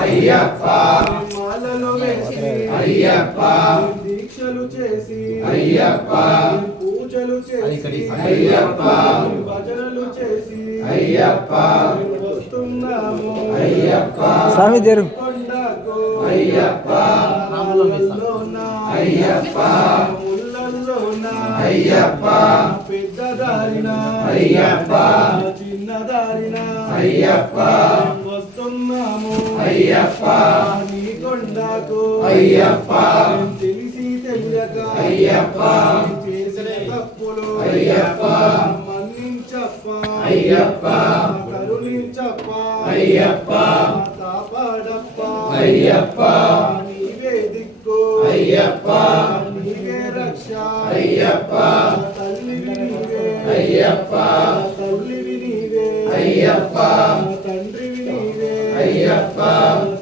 అయ్యప్ప మాలలో వేసి అయ్యప్ప దీక్షలు చేసి అయ్యప్ప పూజలు చేసి అయ్యప్ప భజనలు చేసి అయ్యప్ప వస్తున్నాము అయ్యప్ప స్వామి జరు కొండకు అయ్యప్ప రాళ్ళలోన అయ్యప్ప ముళ్ళల్లోన అయ్యప్ప పెద్ద దారిన అయ్యప్ప చిన్న దారిన అయ్యప్ప వస్తున్నాము అయ్యప్ప నీ కొండకు అయ్యప్ప తెలిసి తెలియక అయ్యప్ప చేసిన తప్పులు అయ్యప్ప మన్నించప్ప అయ్యప్ప కరుణించప్ప అయ్యప్ప కాపాడప్ప అయ్యప్ప నీవే దిక్కు అయ్యప్ప నీవే రక్ష అయ్యప్ప తల్లివి నీవే అయ్యప్ప తల్లివి నీవే అయ్యప్ప తండ్రివి నీవే అయ్యప్ప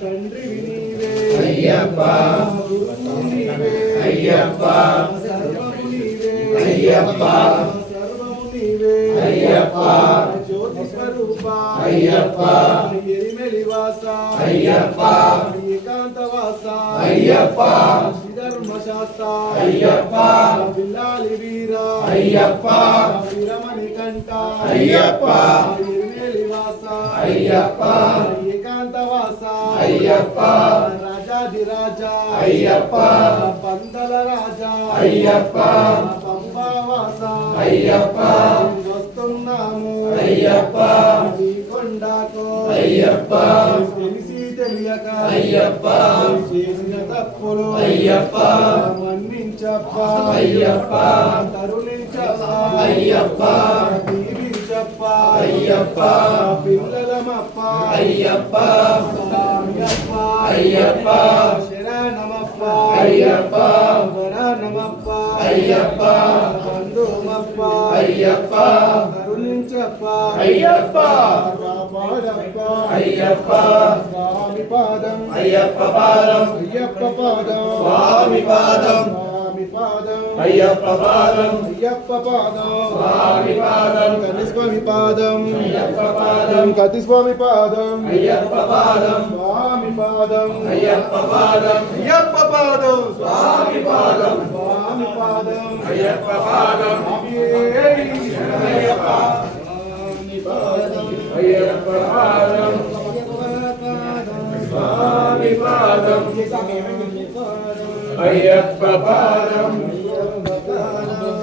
తండ్రివి నీవే అయ్యప్ప గురువు నీవే అయ్యప్ప సర్వము నీవే అయ్యప్ప సర్వము నీవే అయ్యప్ప జ్యోతి స్వరూప అయ్యప్ప ఎరిమెలి వాస అయ్యప్ప ఏకాంత వాస అయ్యప్ప శ్రీధర్మ శాస్త్ర అయ్యప్ప బిల్లాలి వీర అయ్యప్ప వీరమణి కంఠ అయ్యప్ప ఎరిమెలి వాస అయ్యప్ప ఏకాంత వాస అయ్యప్ప రాజాధిరాజ అయ్యప్ప పందల రాజా అయ్యప్ప పంబా వాస అయ్యప్ప వస్తున్నాము అయ్యప్ప ఈ కొండకు అయ్యప్ప తెలిసి తెలియక అయ్యప్ప చేసిన తప్పులు అయ్యప్ప మన్నించప్ప అయ్యప్ప కరుణించప్ప అయ్యప్ప దీవించప్ప అయ్యప్ప పిల్లలమప్ప అయ్యప్ప స్వామియప్ప అయ్యప్ప శరణమప్ప అయ్యప్ప వరణమప్ప అయ్యప్ప బంధుమప్ప అయ్యప్ప కరుణించప్ప అయ్యప్ప కాపాడప్ప అయ్యప్ప స్వామి పాదం అయ్యప్ప పాదం అయ్యప్ప పాదం స్వామి పాదం స్వామి పాదం అయ్యప్ప పాదం అయ్యప్ప పాదం స్వామి పాదం కటి స్వామి పాదం అయ్యప్ప పాదం కటి స్వామి పాదం అయ్యప్ప పాదం స్వామి పాదం అయ్యప్ప పాదం అయ్యప్ప పాదం స్వామి పాదం స్వామి పాదం అయ్యప్ప పాదం శరణయ్యప్ప స్వామి పాదం అయ్యప్ప పాదం స్వామి పాదం అయ్యప్ప పాదం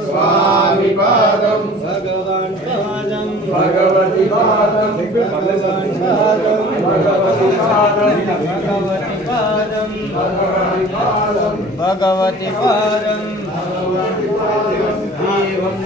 స్వామి పాదం భగవాన్ పాదం భగవతి పాదం భగవాన్ పాదం భగవతి పాదం భగవతి పాదం భగవతి పాదం భగవతి పాదం భగవతి పాదం దేవం